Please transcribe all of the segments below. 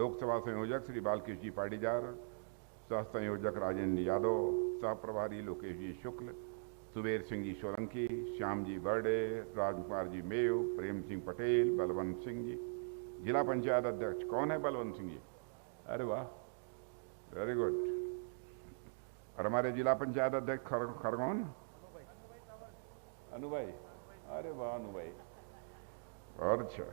लोकसभा संयोजक श्री बालकृष्ण जी पाटीदार, सह संयोजक राजेंद्र यादव, सह प्रभारी लोकेश जी शुक्ल, सुबेर सिंह जी सोलंकी, श्याम जी बर्डे, राजकुमार जी मेव, प्रेम सिंह पटेल, बलवंत सिंह जी। जिला पंचायत अध्यक्ष कौन है? बलवंत सिंह जी। अरे वाह, वेरी गुड। और हमारे जिला पंचायत अध्यक्ष खरगोन अनु भाई। अरे वाह अनु भाई, और अच्छा।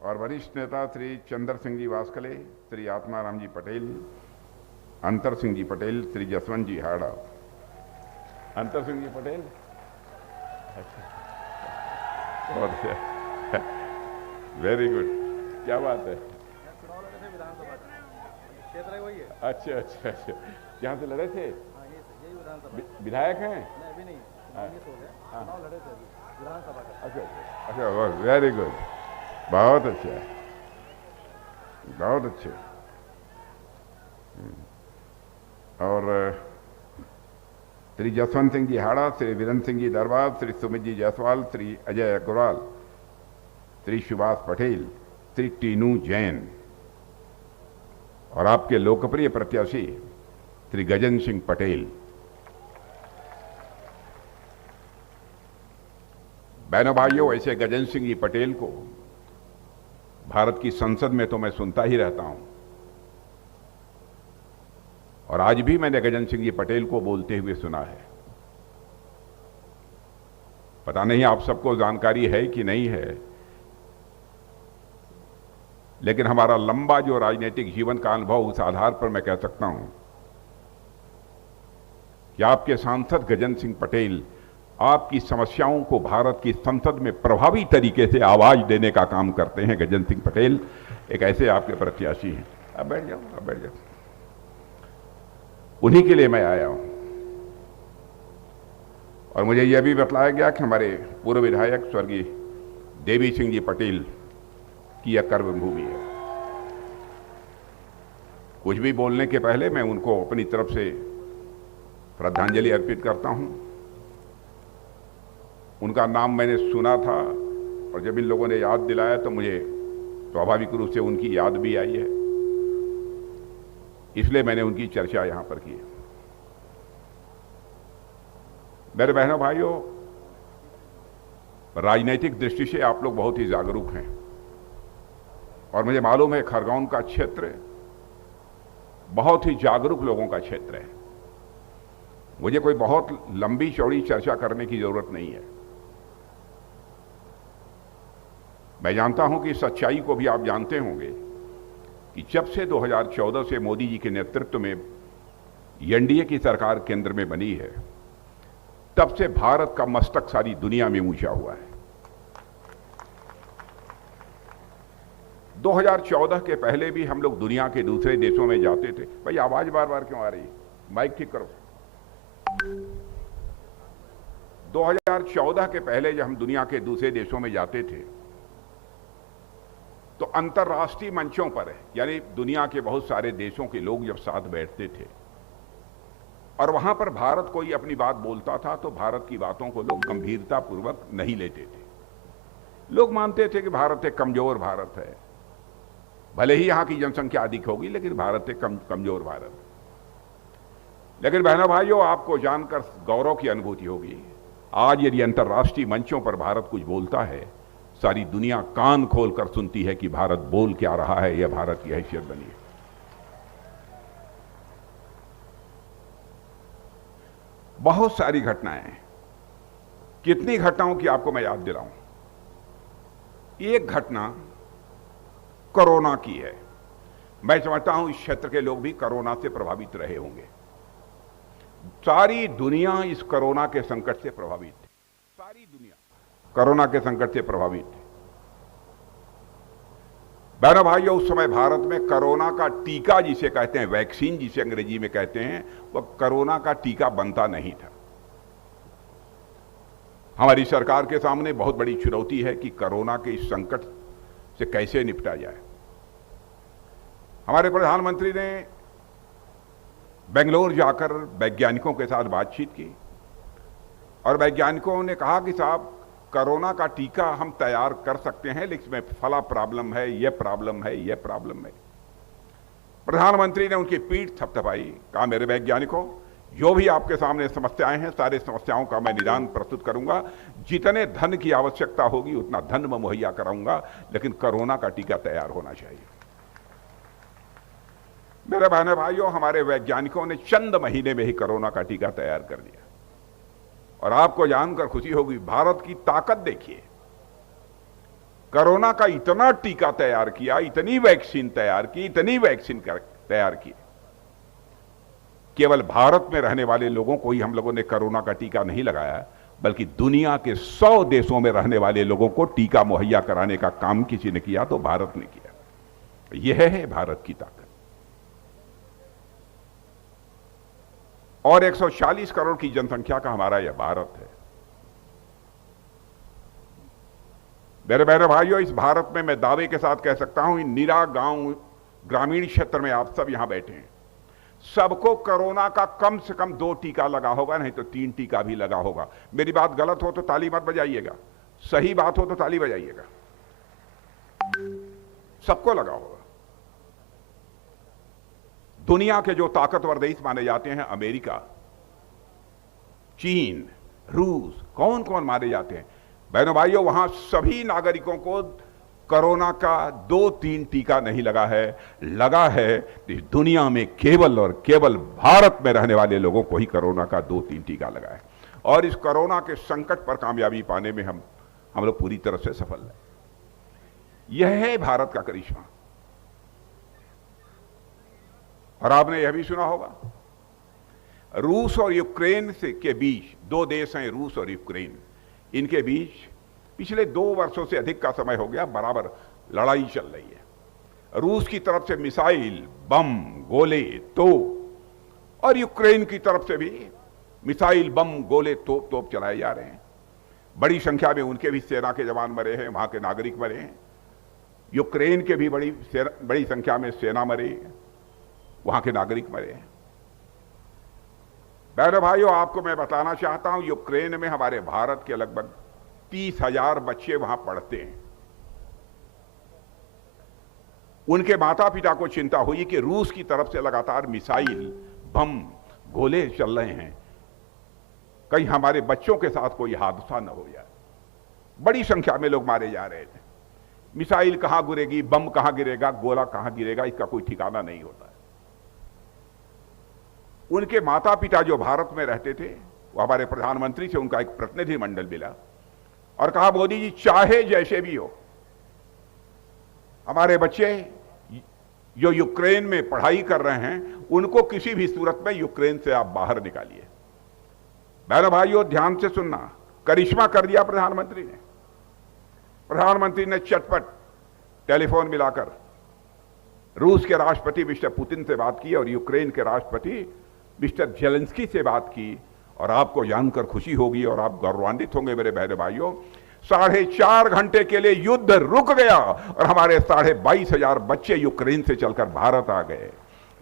और वरिष्ठ नेता श्री चंद्र सिंह जी वास्कले, श्री आत्माराम जी पटेल, अंतर सिंह जी पटेल, श्री जसवंत जी हाड़ा। अंतर सिंह जी पटेल, और वेरी गुड, क्या बात है। अच्छा अच्छा अच्छा, यहाँ से लड़े थे? विधायक हैं? अभी नहीं, चुनाव लड़े थे विधानसभा का। अच्छा अच्छा, वेरी गुड, बहुत अच्छा, बहुत अच्छे। और श्री जसवंत सिंह जी हाड़ा, श्री वीरेंद्र सिंह जी दरबार, श्री सुमित जी जायसवाल, श्री अजय अग्रवाल, श्री सुभाष पटेल, श्री टीनू जैन, और आपके लोकप्रिय प्रत्याशी श्री गजेंद्र सिंह पटेल। बहनों भाइयों, ऐसे गजेंद्र सिंह जी पटेल को भारत की संसद में तो मैं सुनता ही रहता हूं, और आज भी मैंने गजेंद्र सिंह जी पटेल को बोलते हुए सुना है। पता नहीं आप सबको जानकारी है कि नहीं है, लेकिन हमारा लंबा जो राजनीतिक जीवन का अनुभव, उस आधार पर मैं कह सकता हूं कि आपके सांसद गजेंद्र सिंह पटेल आपकी समस्याओं को भारत की संसद में प्रभावी तरीके से आवाज देने का काम करते हैं। गजेंद्र सिंह पटेल एक ऐसे आपके प्रत्याशी हैं। अब बैठ जाओ, अब बैठ जाओ। उन्हीं के लिए मैं आया हूं, और मुझे यह भी बतलाया गया कि हमारे पूर्व विधायक स्वर्गीय देवी सिंह जी पटेल की यह कर्मभूमि है। कुछ भी बोलने के पहले मैं उनको अपनी तरफ से श्रद्धांजलि अर्पित करता हूं। उनका नाम मैंने सुना था, और जब इन लोगों ने याद दिलाया तो मुझे स्वाभाविक रूप से उनकी याद भी आई है, इसलिए मैंने उनकी चर्चा यहां पर की। मेरे बहनों भाइयों, राजनीतिक दृष्टि से आप लोग बहुत ही जागरूक हैं, और मुझे मालूम है खरगोन का क्षेत्र बहुत ही जागरूक लोगों का क्षेत्र है। मुझे कोई बहुत लंबी चौड़ी चर्चा करने की जरूरत नहीं है। मैं जानता हूं कि सच्चाई को भी आप जानते होंगे कि जब से 2014 से मोदी जी के नेतृत्व में एनडीए की सरकार केंद्र में बनी है, तब से भारत का मस्तक सारी दुनिया में ऊंचा हुआ है। 2014 के पहले भी हम लोग दुनिया के दूसरे देशों में जाते थे। भाई आवाज बार बार क्यों आ रही है? माइक ठीक करो। 2014 के पहले जब हम दुनिया के दूसरे देशों में जाते थे, तो अंतर्राष्ट्रीय मंचों पर, यानी दुनिया के बहुत सारे देशों के लोग जब साथ बैठते थे और वहां पर भारत कोई अपनी बात बोलता था, तो भारत की बातों को लोग गंभीरता पूर्वक नहीं लेते थे। लोग मानते थे कि भारत एक कमजोर भारत है, भले ही यहां की जनसंख्या अधिक होगी, लेकिन भारत एक कमजोर भारत है। लेकिन बहनों भाइयों, आपको जानकर गौरव की अनुभूति होगी, आज यदि अंतर्राष्ट्रीय मंचों पर भारत कुछ बोलता है, सारी दुनिया कान खोलकर सुनती है कि भारत बोल क्या रहा है, यह भारत की हैसियत बनी है। बहुत सारी घटनाएं, कितनी घटनाओं की आपको मैं याद दिलाऊं। एक घटना कोरोना की है। मैं समझता हूं इस क्षेत्र के लोग भी कोरोना से प्रभावित रहे होंगे। सारी दुनिया इस कोरोना के संकट से प्रभावित थी। सारी दुनिया कोरोना के संकट से प्रभावित थी। बहनों भाइयों, उस समय भारत में कोरोना का टीका जिसे कहते हैं, वैक्सीन जिसे अंग्रेजी में कहते हैं, वह कोरोना का टीका बनता नहीं था। हमारी सरकार के सामने बहुत बड़ी चुनौती है कि कोरोना के इस संकट से कैसे निपटा जाए। हमारे प्रधानमंत्री ने बेंगलोर जाकर वैज्ञानिकों के साथ बातचीत की, और वैज्ञानिकों ने कहा कि साहब, कोरोना का टीका हम तैयार कर सकते हैं, लेकिन इसमें फला प्रॉब्लम है, यह प्रॉब्लम है, यह प्रॉब्लम है। प्रधानमंत्री ने उनकी पीठ थपथपाई, कहा मेरे वैज्ञानिकों, जो भी आपके सामने समस्याएं हैं, सारी समस्याओं का मैं निदान प्रस्तुत करूंगा, जितने धन की आवश्यकता होगी उतना धन मैं मुहैया कराऊंगा, लेकिन कोरोना का टीका तैयार होना चाहिए। मेरे बहनों भाइयों, हमारे वैज्ञानिकों ने चंद महीने में ही कोरोना का टीका तैयार कर दिया। और आपको जानकर खुशी होगी, भारत की ताकत देखिए। कोरोना का इतना टीका तैयार किया, इतनी वैक्सीन तैयार की, इतनी वैक्सीन तैयार की, केवल भारत में रहने वाले लोगों को ही हम लोगों ने कोरोना का टीका नहीं लगाया, बल्कि दुनिया के 100 देशों में रहने वाले लोगों को टीका मुहैया कराने का काम किसी ने किया तो भारत ने किया। यह है भारत की ताकत। और 140 करोड़ की जनसंख्या का हमारा यह भारत है। मेरे बहनों भाइयों, इस भारत में मैं दावे के साथ कह सकता हूं, निरा गांव ग्रामीण क्षेत्र में आप सब यहां बैठे हैं, सबको कोरोना का कम से कम 2 टीका लगा होगा, नहीं तो 3 टीका भी लगा होगा। मेरी बात गलत हो तो ताली मत बजाइएगा, सही बात हो तो ताली बजाइएगा। सबको लगा होगा। दुनिया के जो ताकतवर देश माने जाते हैं, अमेरिका, चीन, रूस, कौन कौन माने जाते हैं? बहनों भाइयों, वहां सभी नागरिकों को कोरोना का 2-3 टीका नहीं लगा है, लगा है दुनिया में केवल और केवल भारत में रहने वाले लोगों को ही कोरोना का 2-3 टीका लगा है। और इस कोरोना के संकट पर कामयाबी पाने में हम लोग पूरी तरह से सफल हैं। यह है भारत का करिश्मा। और आपने यह भी सुना होगा, रूस और यूक्रेन से के बीच, 2 देश हैं रूस और यूक्रेन, इनके बीच पिछले 2 वर्षों से अधिक का समय हो गया बराबर लड़ाई चल रही है। रूस की तरफ से मिसाइल, बम, गोले, तोप, और यूक्रेन की तरफ से भी मिसाइल, बम, गोले, तोप चलाए जा रहे हैं। बड़ी संख्या में उनके भी सेना के जवान मरे हैं, वहां के नागरिक मरे हैं। यूक्रेन के भी बड़ी संख्या में सेना मरे, वहां के नागरिक मरे हैं। बहनों भाइयों, आपको मैं बताना चाहता हूं, यूक्रेन में हमारे भारत के लगभग 30,000 बच्चे वहां पढ़ते हैं। उनके माता पिता को चिंता हुई कि रूस की तरफ से लगातार मिसाइल, बम, गोले चल रहे हैं, कहीं हमारे बच्चों के साथ कोई हादसा न हो जाए। बड़ी संख्या में लोग मारे जा रहे थे। मिसाइल कहां गिरेगी, बम कहां गिरेगा, गोला कहां गिरेगा, इसका कोई ठिकाना नहीं होता है। उनके माता पिता जो भारत में रहते थे, वो हमारे प्रधानमंत्री से उनका एक प्रतिनिधिमंडल मिला और कहा, मोदी जी, चाहे जैसे भी हो, हमारे बच्चे जो यूक्रेन में पढ़ाई कर रहे हैं, उनको किसी भी सूरत में यूक्रेन से आप बाहर निकालिए। बहनों भाइयों, ध्यान से सुनना, करिश्मा कर दिया प्रधानमंत्री ने। प्रधानमंत्री ने चटपट टेलीफोन मिलाकर रूस के राष्ट्रपति मिस्टर पुतिन से बात की और यूक्रेन के राष्ट्रपति मिस्टर जेलेंस्की से बात की। और आपको जानकर खुशी होगी और आप गौरवान्वित होंगे मेरे बहने भाइयों, 4.5 घंटे के लिए युद्ध रुक गया और हमारे 22,500 बच्चे यूक्रेन से चलकर भारत आ गए।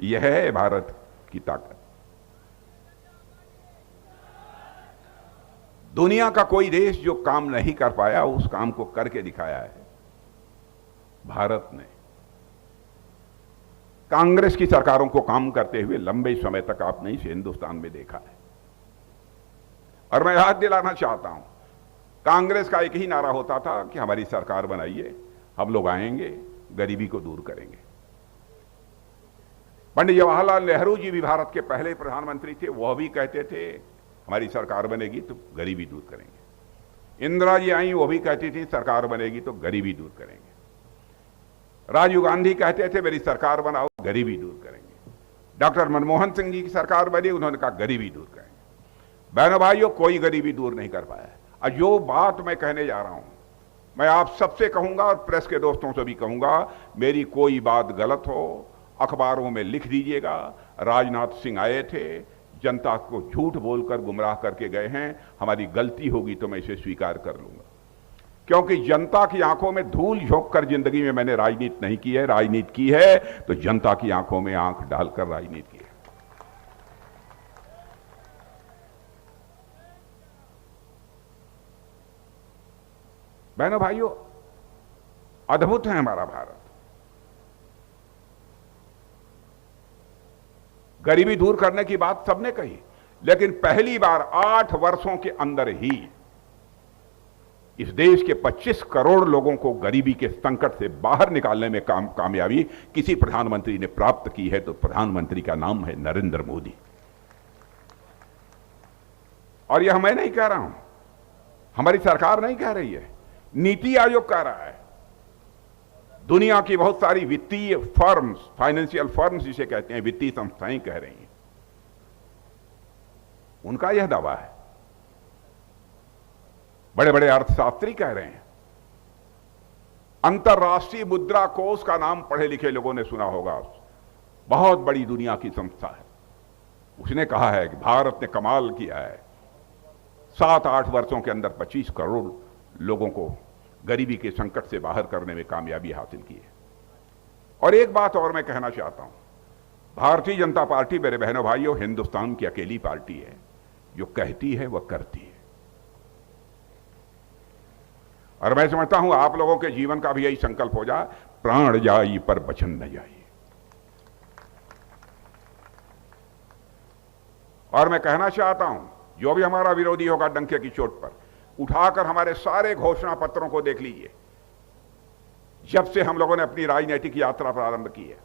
यह है भारत की ताकत। दुनिया का कोई देश जो काम नहीं कर पाया, उस काम को करके दिखाया है भारत ने। कांग्रेस की सरकारों को काम करते हुए लंबे समय तक आपने इस हिंदुस्तान में देखा है। और मैं याद दिलाना चाहता हूं, कांग्रेस का एक ही नारा होता था कि हमारी सरकार बनाइए, हम लोग आएंगे, गरीबी को दूर करेंगे। पंडित जवाहरलाल नेहरू जी भी भारत के पहले प्रधानमंत्री थे, वह भी कहते थे हमारी सरकार बनेगी तो गरीबी दूर करेंगे। इंदिरा जी आई, वो भी कहती थी सरकार बनेगी तो गरीबी दूर करेंगे। राजीव गांधी कहते थे मेरी सरकार बनाओ, गरीबी दूर करेंगे। डॉक्टर मनमोहन सिंह जी की सरकार बनी, उन्होंने कहा गरीबी दूर करेंगे। बहनों भाइयों, कोई गरीबी दूर नहीं कर पाया। और जो बात मैं कहने जा रहा हूं, मैं आप सबसे कहूंगा और प्रेस के दोस्तों से भी कहूंगा, मेरी कोई बात गलत हो अखबारों में लिख दीजिएगा। राजनाथ सिंह आए थे, जनता को झूठ बोलकर गुमराह करके गए हैं, हमारी गलती होगी तो मैं इसे स्वीकार कर लूंगा, क्योंकि जनता की आंखों में धूल झोंक कर जिंदगी में मैंने राजनीति नहीं की है। राजनीति की है तो जनता की आंखों में आंख डालकर राजनीति की है। बहनों भाइयों, अद्भुत है हमारा भारत। गरीबी दूर करने की बात सबने कही, लेकिन पहली बार 8 वर्षों के अंदर ही इस देश के 25 करोड़ लोगों को गरीबी के संकट से बाहर निकालने में कामयाबी किसी प्रधानमंत्री ने प्राप्त की है तो प्रधानमंत्री का नाम है नरेंद्र मोदी। और यह मैं नहीं कह रहा हूं, हमारी सरकार नहीं कह रही है, नीति आयोग कह रहा है। दुनिया की बहुत सारी वित्तीय फर्म्स, फाइनेंशियल फर्म्स जिसे कहते हैं, वित्तीय संस्थाएं कह रही हैं, उनका यह दावा है। बड़े बड़े अर्थशास्त्री कह रहे हैं। अंतर्राष्ट्रीय मुद्रा कोष का नाम पढ़े लिखे लोगों ने सुना होगा, बहुत बड़ी दुनिया की संस्था है। उसने कहा है कि भारत ने कमाल किया है, 7-8 वर्षों के अंदर 25 करोड़ लोगों को गरीबी के संकट से बाहर करने में कामयाबी हासिल की है। और एक बात और मैं कहना चाहता हूं, भारतीय जनता पार्टी मेरे बहनों भाइयों हिंदुस्तान की अकेली पार्टी है जो कहती है वह करती है। और मैं समझता हूं आप लोगों के जीवन का भी यही संकल्प हो जाए, प्राण जाई पर वचन न जाई। और मैं कहना चाहता हूं, जो भी हमारा विरोधी होगा डंके की चोट पर, उठाकर हमारे सारे घोषणा पत्रों को देख लीजिए। जब से हम लोगों ने अपनी राजनीतिक यात्रा प्रारंभ की है,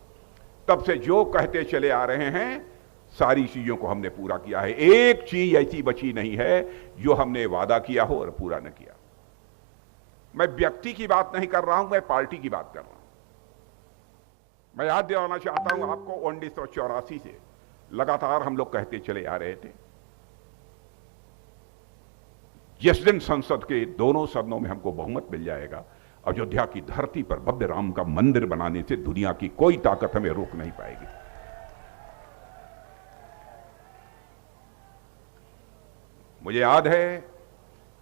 तब से जो कहते चले आ रहे हैं, सारी चीजों को हमने पूरा किया है। एक चीज ऐसी बची नहीं है जो हमने वादा किया हो और पूरा न किया। मैं व्यक्ति की बात नहीं कर रहा हूं, मैं पार्टी की बात कर रहा हूं। मैं याद दिलाना चाहता हूं आपको, 1984 से लगातार हम लोग कहते चले आ रहे थे, जिस दिन संसद के दोनों सदनों में हमको बहुमत मिल जाएगा, अयोध्या की धरती पर भव्य राम का मंदिर बनाने से दुनिया की कोई ताकत हमें रोक नहीं पाएगी। मुझे याद है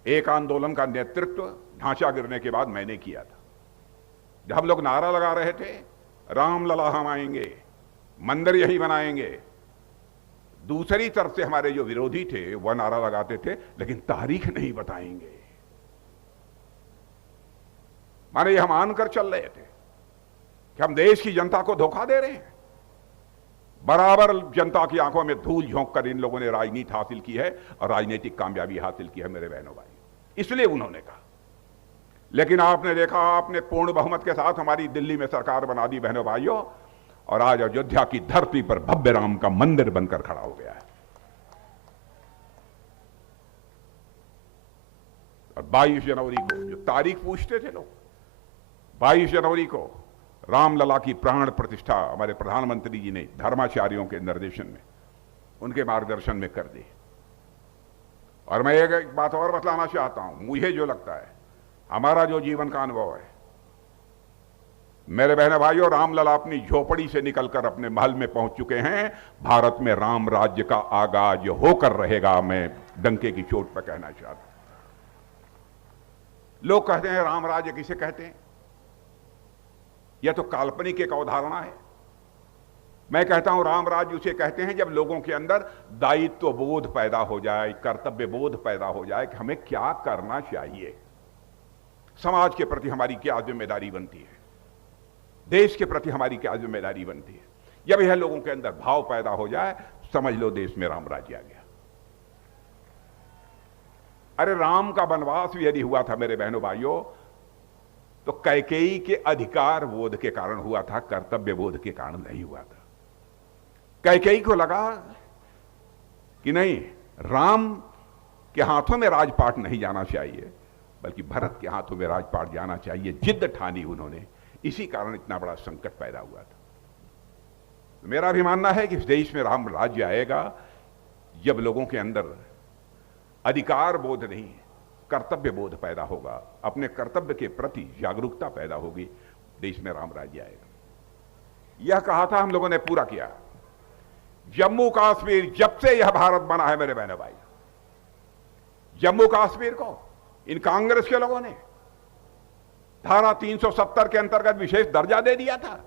एक आंदोलन का नेतृत्व ढांचा गिरने के बाद मैंने किया था। जब हम लोग नारा लगा रहे थे, राम लला हम आएंगे, मंदिर यही बनाएंगे, दूसरी तरफ से हमारे जो विरोधी थे वह नारा लगाते थे लेकिन तारीख नहीं बताएंगे। माने ये हम मानकर चल रहे थे कि हम देश की जनता को धोखा दे रहे हैं। बराबर जनता की आंखों में धूल झोंक कर इन लोगों ने राजनीति हासिल की है और राजनीतिक कामयाबी हासिल की है मेरे बहनों भाई, इसलिए उन्होंने कहा। लेकिन आपने देखा, आपने पूर्ण बहुमत के साथ हमारी दिल्ली में सरकार बना दी बहनों भाइयों, और आज अयोध्या की धरती पर भव्य राम का मंदिर बनकर खड़ा हो गया है। और 22 जनवरी को जो तारीख पूछते थे लोग, 22 जनवरी को रामलला की प्राण प्रतिष्ठा हमारे प्रधानमंत्री जी ने धर्माचार्यों के निर्देशन में, उनके मार्गदर्शन में कर दी। और मैं एक बात और बतलाना चाहता हूं, मुझे जो लगता है हमारा जो जीवन का अनुभव है, मेरे बहन भाइयों, रामलला अपनी झोपड़ी से निकलकर अपने महल में पहुंच चुके हैं। भारत में राम राज्य का आगाज होकर रहेगा, मैं डंके की चोट पर कहना चाहता हूं। लोग कहते हैं राम राज्य किसे कहते हैं, यह तो काल्पनिक एक अवधारणा है। मैं कहता हूं राम राज्य उसे कहते हैं जब लोगों के अंदर दायित्व बोध पैदा हो जाए, कर्तव्य बोध पैदा हो जाए कि हमें क्या करना चाहिए, समाज के प्रति हमारी क्या जिम्मेदारी बनती है, देश के प्रति हमारी क्या जिम्मेदारी बनती है। जब यह लोगों के अंदर भाव पैदा हो जाए, समझ लो देश में राम राज्य आ गया। अरे राम का वनवास भी यदि हुआ था मेरे बहनों भाइयों, तो कैकेयी के अधिकार बोध के कारण हुआ था, कर्तव्य बोध के कारण नहीं हुआ था। कैकेयी को लगा कि नहीं, राम के हाथों में राजपाट नहीं जाना चाहिए, बल्कि भरत के हाथों में राजपाट जाना चाहिए। जिद्द ठानी उन्होंने, इसी कारण इतना बड़ा संकट पैदा हुआ था। तो मेरा भी मानना है कि इस देश में राम राज्य आएगा जब लोगों के अंदर अधिकार बोध नहीं, कर्तव्य बोध पैदा होगा, अपने कर्तव्य के प्रति जागरूकता पैदा होगी, देश में राम राज्य आएगा। यह कहा था, हम लोगों ने पूरा किया। जम्मू कश्मीर जब से यह भारत बना है मेरे बहनों भाई, जम्मू कश्मीर को इन कांग्रेस के लोगों ने धारा 370 के अंतर्गत विशेष दर्जा दे दिया था।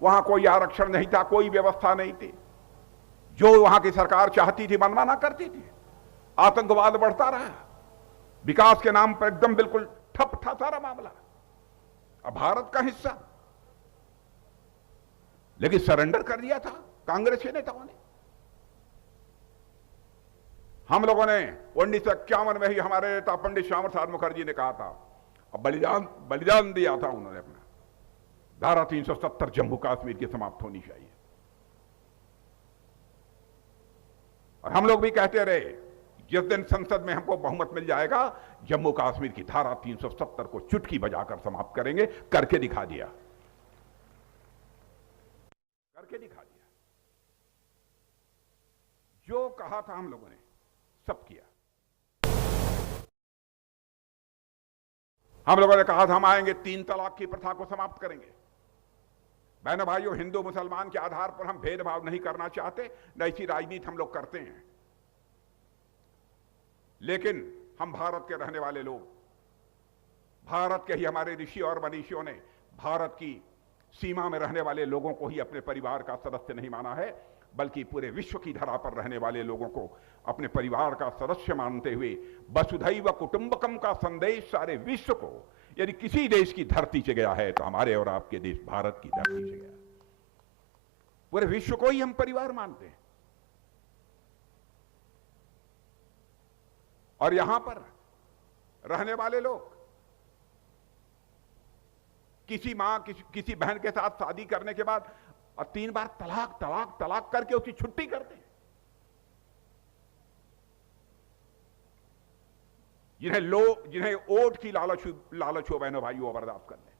वहां कोई आरक्षण नहीं था, कोई व्यवस्था नहीं थी, जो वहां की सरकार चाहती थी मनमाना करती थी, आतंकवाद बढ़ता रहा। विकास के नाम पर एकदम बिल्कुल ठप था सारा मामला। अब भारत का हिस्सा, लेकिन सरेंडर कर दिया था कांग्रेस के नेताओं ने। हम लोगों ने 1951 में ही हमारे नेता पंडित श्यामा प्रसाद मुखर्जी ने कहा था, अब बलिदान दिया था उन्होंने अपना, धारा 370 जम्मू कश्मीर की समाप्त होनी चाहिए। और हम लोग भी कहते रहे, जिस दिन संसद में हमको बहुमत मिल जाएगा, जम्मू कश्मीर की धारा 370 को चुटकी बजाकर समाप्त करेंगे। करके दिखा दिया, करके दिखा दिया। जो कहा था हम लोगों ने सब किया। हम लोगों ने कहा था हम आएंगे 3 तलाक की प्रथा को समाप्त करेंगे। बहनों भाइयों, हिंदू मुसलमान के आधार पर हम भेदभाव नहीं करना चाहते, न ऐसी राजनीति हम लोग करते हैं। लेकिन हम भारत के रहने वाले लोग, भारत के ही हमारे ऋषि और मनीषियों ने भारत की सीमा में रहने वाले लोगों को ही अपने परिवार का सदस्य नहीं माना है, बल्कि पूरे विश्व की धरा पर रहने वाले लोगों को अपने परिवार का सदस्य मानते हुए वसुधैव कुटुंबकम का संदेश सारे विश्व को, यदि किसी देश की धरती से गया है तो हमारे और आपके देश भारत की धरती से गया। पूरे विश्व को ही हम परिवार मानते हैं। और यहां पर रहने वाले लोग किसी मां किसी बहन के साथ शादी करने के बाद 3 बार तलाक तलाक तलाक करके उसकी छुट्टी करते हैं। जिन्हें वोट की लालच हो बहनों भाइयों, बर्दाश्त कर लें।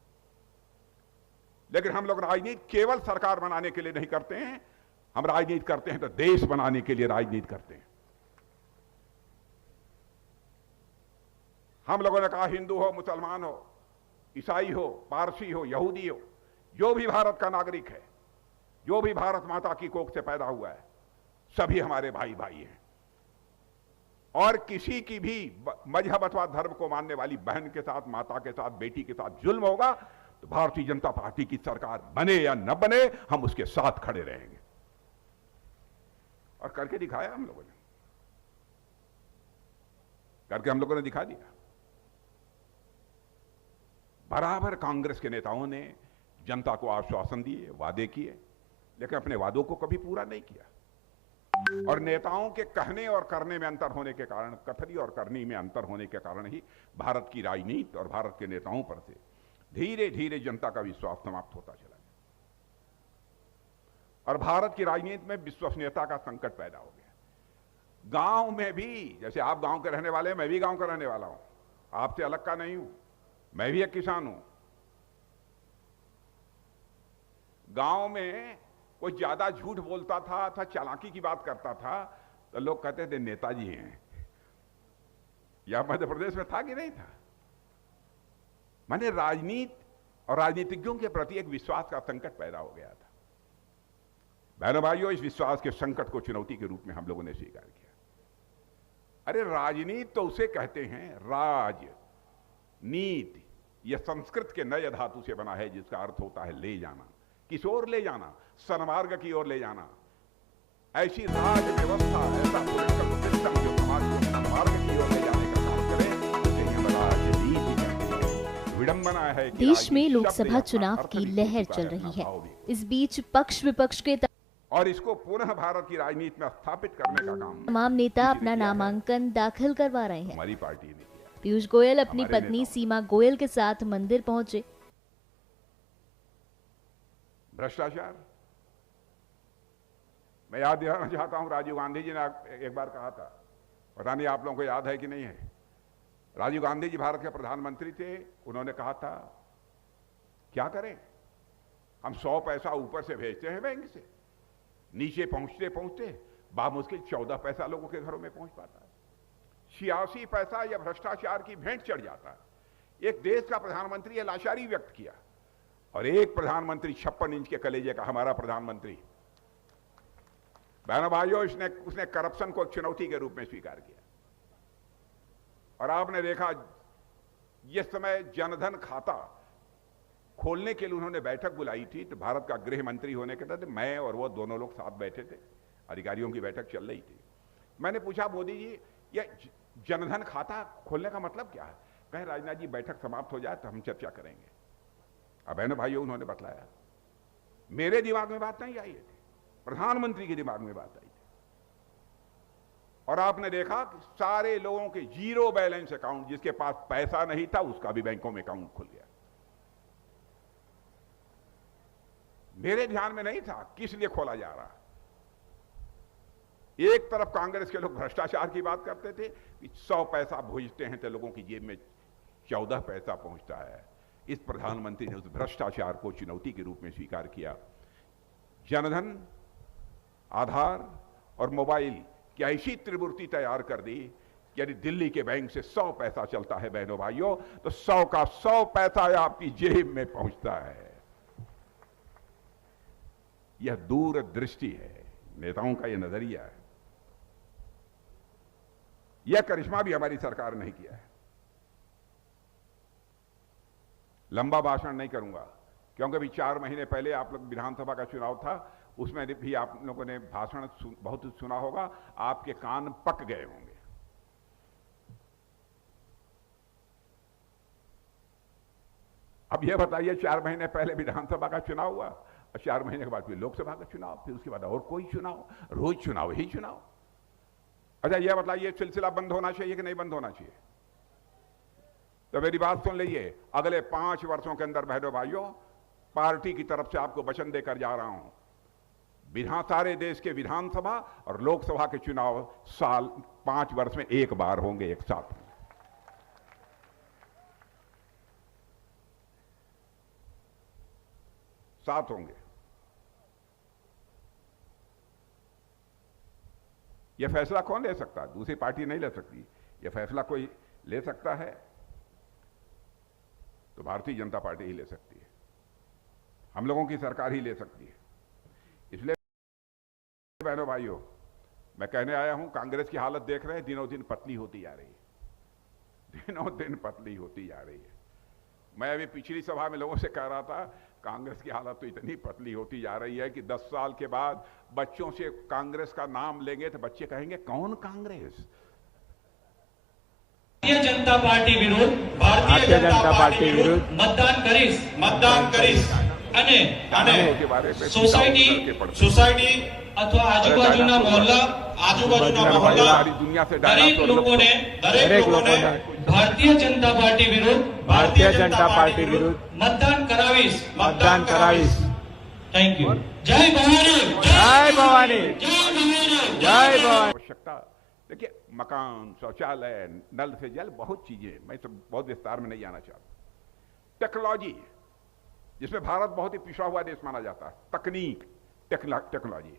लेकिन हम लोग राजनीति केवल सरकार बनाने के लिए नहीं करते हैं, हम राजनीति करते हैं तो देश बनाने के लिए राजनीति करते हैं। हम लोगों ने कहा हिंदू हो, मुसलमान हो, ईसाई हो, पारसी हो, यहूदी हो, जो भी भारत का नागरिक है, जो भी भारत माता की कोख से पैदा हुआ है, सभी हमारे भाई भाई हैं। और किसी की भी मजहब अथवा धर्म को मानने वाली बहन के साथ, माता के साथ, बेटी के साथ जुल्म होगा तो भारतीय जनता पार्टी की सरकार बने या न बने, हम उसके साथ खड़े रहेंगे। और करके दिखाया हम लोगों ने, करके हम लोगों ने दिखा दिया। बराबर कांग्रेस के नेताओं ने जनता को आश्वासन दिए, वादे किए, लेकिन अपने वादों को कभी पूरा नहीं किया। और नेताओं के कहने और करने में अंतर होने के कारण, कथनी और करनी में अंतर होने के कारण ही भारत की राजनीति और भारत के नेताओं पर से धीरे धीरे जनता का विश्वास समाप्त होता चला गया। और भारत की राजनीति में विश्वसनीयता का संकट पैदा हो गया। गांव में भी, जैसे आप गांव के रहने वाले हैं, मैं भी गांव का रहने वाला हूं, आपसे अलग का नहीं हूं, मैं भी एक किसान हूं। गांव में कोई ज्यादा झूठ बोलता था अथवा चालाकी की बात करता था तो लोग कहते थे नेताजी हैं। या मध्य प्रदेश में था कि नहीं था? माने राजनीति और राजनीतिज्ञों के प्रति एक विश्वास का संकट पैदा हो गया था। बहनों भाइयों, इस विश्वास के संकट को चुनौती के रूप में हम लोगों ने स्वीकार किया। अरे राजनीति तो उसे कहते हैं, राजनीति यह संस्कृत के नए धातु से बना है, जिसका अर्थ होता है ले जाना, किस ओर ले जाना, सन्मार्ग की ओर ले जाना। ऐसी राज व्यवस्था, ऐसा पॉलिटिकल सिस्टम जो समाज को सन्मार्ग की ओर ले जाने का काम करे, उसे हम राजनीति कहते हैं। विडंबना है कि देश में लोकसभा चुनाव की लहर चल रही है। इस बीच पक्ष विपक्ष के और इसको पुनः भारत की राजनीति में स्थापित करने का काम तमाम नेता अपना नामांकन दाखिल करवा रहे हैं। हमारी पार्टी ने किया। पीयूष गोयल अपनी पत्नी सीमा गोयल के साथ मंदिर पहुंचे। भ्रष्टाचार, मैं याद दिलाना चाहता हूं, राजीव गांधी जी ने एक बार कहा था, पता नहीं आप लोगों को याद है कि नहीं है। राजीव गांधी जी भारत के प्रधानमंत्री थे। उन्होंने कहा था, क्या करें, हम 100 पैसा ऊपर से भेजते हैं बैंक से, नीचे पहुंचते पहुंचते बामुश्किल 14 पैसा लोगों के घरों में पहुंच पाता है। 86 पैसा या भ्रष्टाचार की भेंट चढ़ जाता है। एक देश का प्रधानमंत्री यह लाचारी व्यक्त किया, और एक प्रधानमंत्री 56 इंच के कलेजे का हमारा प्रधानमंत्री, बहनों भाइयों, उसने करप्शन को चुनौती के रूप में स्वीकार किया। और आपने देखा, जिस समय जनधन खाता खोलने के लिए उन्होंने बैठक बुलाई थी, तो भारत का गृह मंत्री होने के नाते मैं और वो दोनों लोग साथ बैठे थे, अधिकारियों की बैठक चल रही थी। मैंने पूछा, मोदी जी, ये जनधन खाता खोलने का मतलब क्या है? कहे राजनाथ जी बैठक समाप्त हो जाए तो हम चर्चा करेंगे। अब बहनों भाइयों, उन्होंने बतलाया, मेरे दिमाग में बात नहीं आई थी, प्रधानमंत्री के दिमाग में बात आई थी। और आपने देखा कि सारे लोगों के जीरो बैलेंस अकाउंट, जिसके पास पैसा नहीं था उसका भी बैंकों में अकाउंट खुल गया। मेरे ध्यान में नहीं था किस लिए खोला जा रहा। एक तरफ कांग्रेस के लोग भ्रष्टाचार की बात करते थे कि 100 पैसा भेजते हैं तो लोगों की जेब में 14 पैसा पहुंचता है। इस प्रधानमंत्री ने उस भ्रष्टाचार को चुनौती के रूप में स्वीकार किया। जनधन, आधार और मोबाइल की ऐसी त्रिमूर्ति तैयार कर दी, यदि दिल्ली के बैंक से 100 पैसा चलता है बहनों भाइयों, तो 100 का 100 पैसा आपकी जेब में पहुंचता है। यह दूरदृष्टि है, नेताओं का यह नजरिया है। यह करिश्मा भी हमारी सरकार ने किया है। लंबा भाषण नहीं करूंगा, क्योंकि अभी 4 महीने पहले आप लोग विधानसभा का चुनाव था, उसमें भी आप लोगों ने भाषण बहुत सुना होगा, आपके कान पक गए होंगे। अब यह बताइए, 4 महीने पहले विधानसभा का चुनाव हुआ और 4 महीने के बाद फिर लोकसभा का चुनाव, फिर उसके बाद और कोई चुनाव, रोज चुनाव ही चुनाव। अच्छा यह बताइए, सिलसिला बंद होना चाहिए कि नहीं बंद होना चाहिए? तो मेरी बात सुन लीजिए, अगले 5 वर्षों के अंदर बहनों भाइयों, पार्टी की तरफ से आपको वचन देकर जा रहा हूं, सारे देश के विधानसभा और लोकसभा के चुनाव 5 वर्ष में एक बार होंगे, एक साथ। साथ होंगे। यह फैसला कौन ले सकता है? दूसरी पार्टी नहीं ले सकती। यह फैसला कोई ले सकता है तो भारतीय जनता पार्टी ही ले सकती है, हम लोगों की सरकार ही ले सकती है। इसलिए बहनों भाइयों, मैं कहने आया हूं, कांग्रेस की हालत देख रहे हैं, दिनों दिन पतली होती जा रही है, दिनों दिन पतली होती जा रही है। मैं अभी पिछली सभा में लोगों से कह रहा था, कांग्रेस की हालत तो इतनी पतली होती जा रही है कि 10 साल के बाद बच्चों से कांग्रेस का नाम लेंगे तो बच्चे कहेंगे कौन कांग्रेस? भारतीय जनता पार्टी विरुद्ध, भारतीय जनता पार्टी विरुद्ध मतदान करीश અને સોસાયટી અથવા આજુબાજુના મહોલ્લા દરેક લોકોને ભારતીય જનતા પાર્ટી વિરુદ્ધ मतदान करावीश। Thank you. जय भवानी, जय भवानी, जय भवानी। आवश्यकता देखिए, मकान, शौचालय, नल से जल, बहुत चीजें, मैं तो बहुत विस्तार में नहीं जाना चाहता। टेक्नोलॉजी, जिसमें भारत बहुत ही पिछड़ा हुआ देश माना जाता है, तकनीक, टेक्नोलॉजी।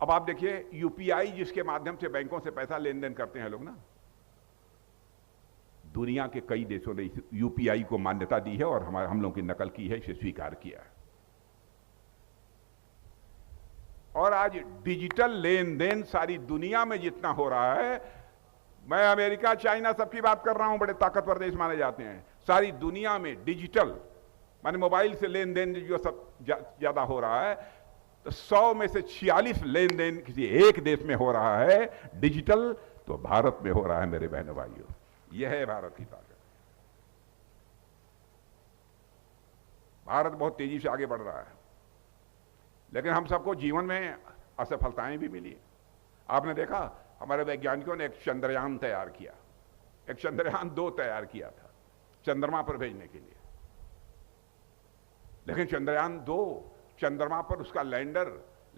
अब आप देखिए, यूपीआई जिसके माध्यम से बैंकों से पैसा लेन देन करते हैं लोग ना, दुनिया के कई देशों ने इस यूपीआई को मान्यता दी है और हम लोगों की नकल की है, इसे स्वीकार किया है। और आज डिजिटल लेन देन सारी दुनिया में जितना हो रहा है, मैं अमेरिका, चाइना सबकी बात कर रहा हूं, बड़े ताकतवर देश माने जाते हैं, सारी दुनिया में डिजिटल माने मोबाइल से लेन देन जो सब ज्यादा हो रहा है, तो 100 में से 46 लेन देन किसी एक देश में हो रहा है डिजिटल, तो भारत में हो रहा है मेरे बहनों भाइयों। यह है भारत की ताकत। भारत बहुत तेजी से आगे बढ़ रहा है, लेकिन हम सबको जीवन में असफलताएं भी मिली। आपने देखा, हमारे वैज्ञानिकों ने एक चंद्रयान तैयार किया, एक चंद्रयान 2 तैयार किया था चंद्रमा पर भेजने के लिए, लेकिन चंद्रयान 2 चंद्रमा पर उसका लैंडर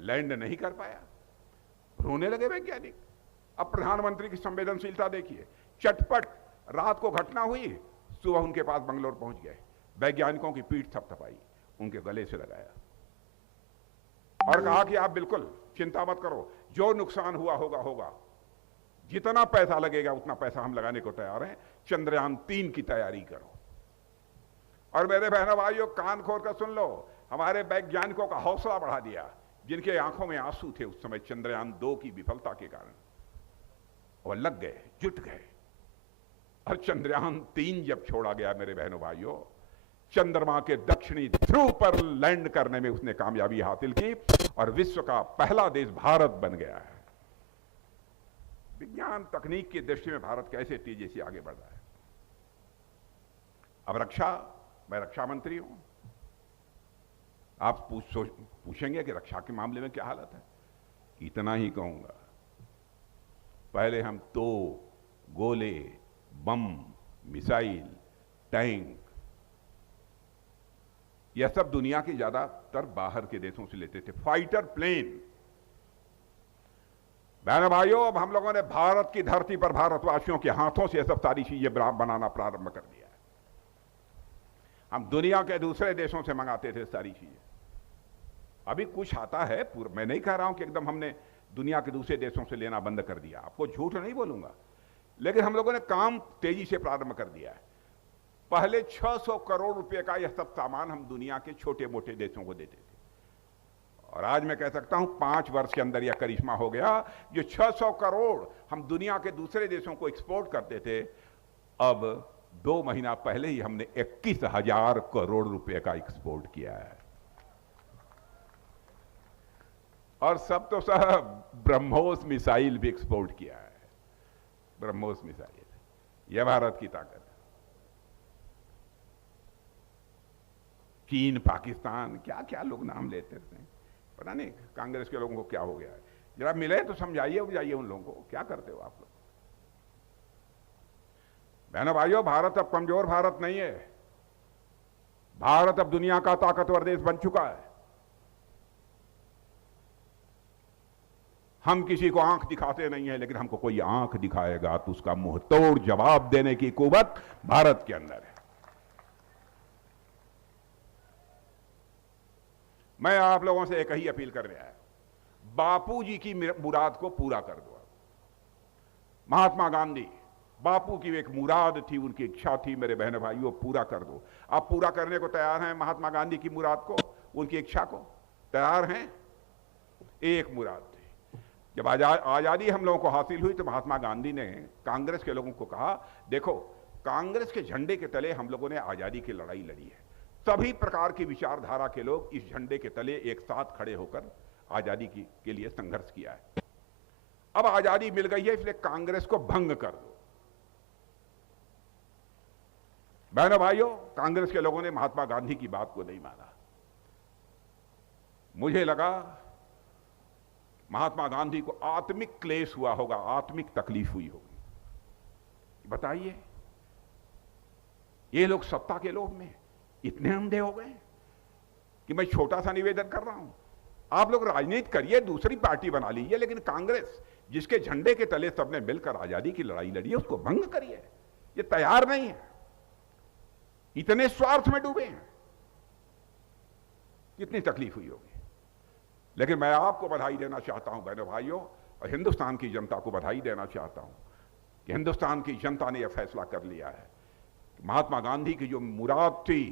लैंड नहीं कर पाया। रोने लगे वैज्ञानिक। अब प्रधानमंत्री की संवेदनशीलता देखिए, चटपट रात को घटना हुई, सुबह उनके पास बंगलोर पहुंच गए, वैज्ञानिकों की पीठ थपथपाई, उनके गले से लगाया और कहा कि आप बिल्कुल चिंता मत करो, जो नुकसान हुआ होगा, जितना पैसा लगेगा उतना पैसा हम लगाने को तैयार हैं, चंद्रयान 3 की तैयारी करो। और मेरे बहनों भाइयों, कान खोल कर सुन लो, हमारे वैज्ञानिकों का हौसला बढ़ा दिया, जिनके आंखों में आंसू थे उस समय चंद्रयान 2 की विफलता के कारण, और लग गए, जुट गए। और चंद्रयान 3 जब छोड़ा गया मेरे बहनों भाइयों, चंद्रमा के दक्षिणी ध्रुव पर लैंड करने में उसने कामयाबी हासिल की और विश्व का पहला देश भारत बन गया है। विज्ञान तकनीक की दृष्टि में भारत कैसे तेजी से आगे बढ़ रहा है। अब मैं रक्षा मंत्री हूं। आप पूछेंगे कि रक्षा के मामले में क्या हालत है। इतना ही कहूंगा, पहले हम तोप, गोले, बम, मिसाइल, टैंक, यह सब दुनिया के ज्यादातर बाहर के देशों से लेते थे। फाइटर प्लेन, बहनों भाइयों, अब हम लोगों ने भारत की धरती पर भारतवासियों के हाथों से यह सब सारी चीजें बनाना प्रारंभ कर दिया है। हम दुनिया के दूसरे देशों से मंगाते थे सारी चीजें। अभी कुछ आता है, मैं नहीं कह रहा हूं कि एकदम हमने दुनिया के दूसरे देशों से लेना बंद कर दिया, आपको झूठ नहीं बोलूंगा, लेकिन हम लोगों ने काम तेजी से प्रारंभ कर दिया है। पहले 600 करोड़ रुपए का यह सब सामान हम दुनिया के छोटे मोटे देशों को देते थे, और आज मैं कह सकता हूं 5 वर्ष के अंदर यह करिश्मा हो गया। जो 600 करोड़ हम दुनिया के दूसरे देशों को एक्सपोर्ट करते थे, अब 2 महीना पहले ही हमने 21,000 करोड़ रुपए का एक्सपोर्ट किया है। और सब तो सब ब्रह्मोस मिसाइल भी एक्सपोर्ट किया है। ब्रह्मोस मिसाइल, यह भारत की ताकत है। चीन, पाकिस्तान, क्या क्या लोग नाम लेते हैं, पता नहीं कांग्रेस के लोगों को क्या हो गया है। जरा मिले तो समझाइए बुझाइए उन लोगों को, क्या करते हो आप लोग। बहनों भाइयों, भारत अब कमजोर भारत नहीं है। भारत अब दुनिया का ताकतवर देश बन चुका है। हम किसी को आंख दिखाते नहीं है, लेकिन हमको कोई आंख दिखाएगा तो उसका मुंह तोड़ जवाब देने की कुव्वत भारत के अंदर है। मैं आप लोगों से एक ही अपील कर रहा है, बापूजी की मुराद को पूरा कर दो। महात्मा गांधी, बापू की एक मुराद थी, उनकी इच्छा थी, मेरे बहन भाइयों, पूरा कर दो। आप पूरा करने को तैयार हैं महात्मा गांधी की मुराद को, उनकी इच्छा को तैयार हैं। एक मुराद थी, जब आजादी हम लोगों को हासिल हुई तो महात्मा गांधी ने कांग्रेस के लोगों को कहा, देखो कांग्रेस के झंडे के तले हम लोगों ने आजादी की लड़ाई लड़ी है। सभी प्रकार की विचारधारा के लोग इस झंडे के तले एक साथ खड़े होकर आजादी के लिए संघर्ष किया है। अब आजादी मिल गई है, इसलिए कांग्रेस को भंग कर दो। बहनों भाइयों, कांग्रेस के लोगों ने महात्मा गांधी की बात को नहीं माना। मुझे लगा महात्मा गांधी को आत्मिक क्लेश हुआ होगा, आत्मिक तकलीफ हुई होगी। बताइए, ये लोग सत्ता के लोभ में इतने अंधे हो गए कि मैं छोटा सा निवेदन कर रहा हूं, आप लोग राजनीति करिए, दूसरी पार्टी बना लीजिए, लेकिन कांग्रेस जिसके झंडे के तले सबने मिलकर आजादी की लड़ाई लड़ी है, उसको भंग करिए। ये तैयार नहीं है, इतने स्वार्थ में डूबे हैं, कितनी तकलीफ हुई होगी। लेकिन मैं आपको बधाई देना चाहता हूं बहनों भाइयों, और हिंदुस्तान की जनता को बधाई देना चाहता हूं कि हिंदुस्तान की जनता ने यह फैसला कर लिया है कि महात्मा गांधी की जो मुराद थी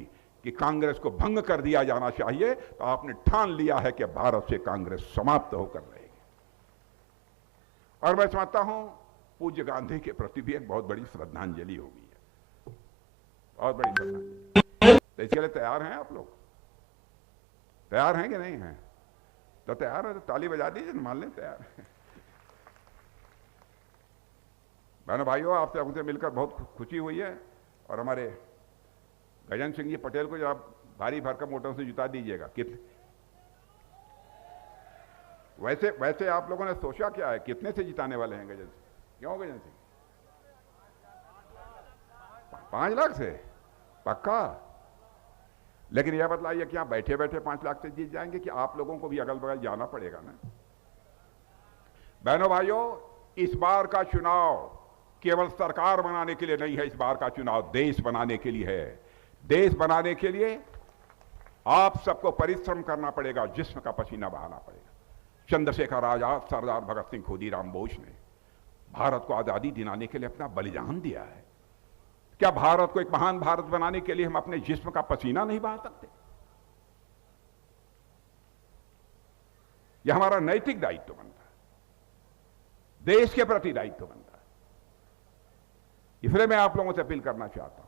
कि कांग्रेस को भंग कर दिया जाना चाहिए, तो आपने ठान लिया है कि भारत से कांग्रेस समाप्त होकर रहेगी। और मैं समझता हूं पूज्य गांधी के प्रति भी एक बहुत बड़ी श्रद्धांजलि होगी, बहुत बड़ी श्रद्धांजलि। तो इसके लिए तैयार हैं आप लोग? तैयार हैं कि नहीं हैं? तो तैयार है तो ताली बजा दीजिए, मान लें तैयार है। बहनों भाइयों, आपसे उनसे मिलकर बहुत खुशी हुई है, और हमारे गजन सिंह जी पटेल को जब भारी भरकम वोटों से जिता दीजिएगा। वैसे आप लोगों ने सोचा क्या है, कितने से जिताने वाले हैं गजन सिंह? क्यों गजन सिंह? 5 लाख से पक्का? लेकिन यह बतलाइए कि आप बैठे बैठे 5 लाख से जीत जाएंगे कि आप लोगों को भी अगल बगल जाना पड़ेगा ना? बहनों भाइयों, इस बार का चुनाव केवल सरकार बनाने के लिए नहीं है, इस बार का चुनाव देश बनाने के लिए है। देश बनाने के लिए आप सबको परिश्रम करना पड़ेगा, जिस्म का पसीना बहाना पड़ेगा। चंद्रशेखर आजाद, सरदार भगत सिंह, खुदीराम बोस ने भारत को आजादी दिलाने के लिए अपना बलिदान दिया है। क्या भारत को एक महान भारत बनाने के लिए हम अपने जिस्म का पसीना नहीं बहा सकते? यह हमारा नैतिक दायित्व बनता है, देश के प्रति दायित्व बनता है। इसलिए मैं आप लोगों से अपील करना चाहता हूं,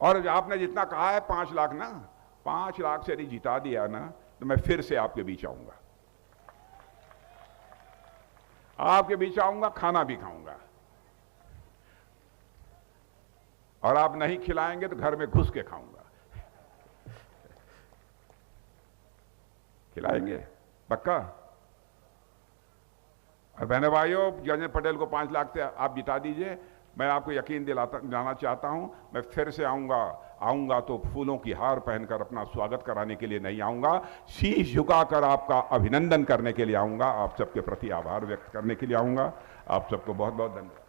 और आपने जितना कहा है 5 लाख ना, 5 लाख से यदि जिता दिया ना, तो मैं फिर से आपके बीच आऊंगा। आपके बीच आऊंगा, खाना भी खाऊंगा, और आप नहीं खिलाएंगे तो घर में घुस के खाऊंगा। खिलाएंगे पक्का। और बहने भाइयों, जयंत पटेल को 5 लाख से आप जिता दीजिए, मैं आपको यकीन दिलाना चाहता हूं, मैं फिर से आऊंगा तो फूलों की हार पहनकर अपना स्वागत कराने के लिए नहीं आऊंगा, शीश झुकाकर आपका अभिनंदन करने के लिए आऊंगा, आप सबके प्रति आभार व्यक्त करने के लिए आऊंगा। आप सबको बहुत बहुत धन्यवाद।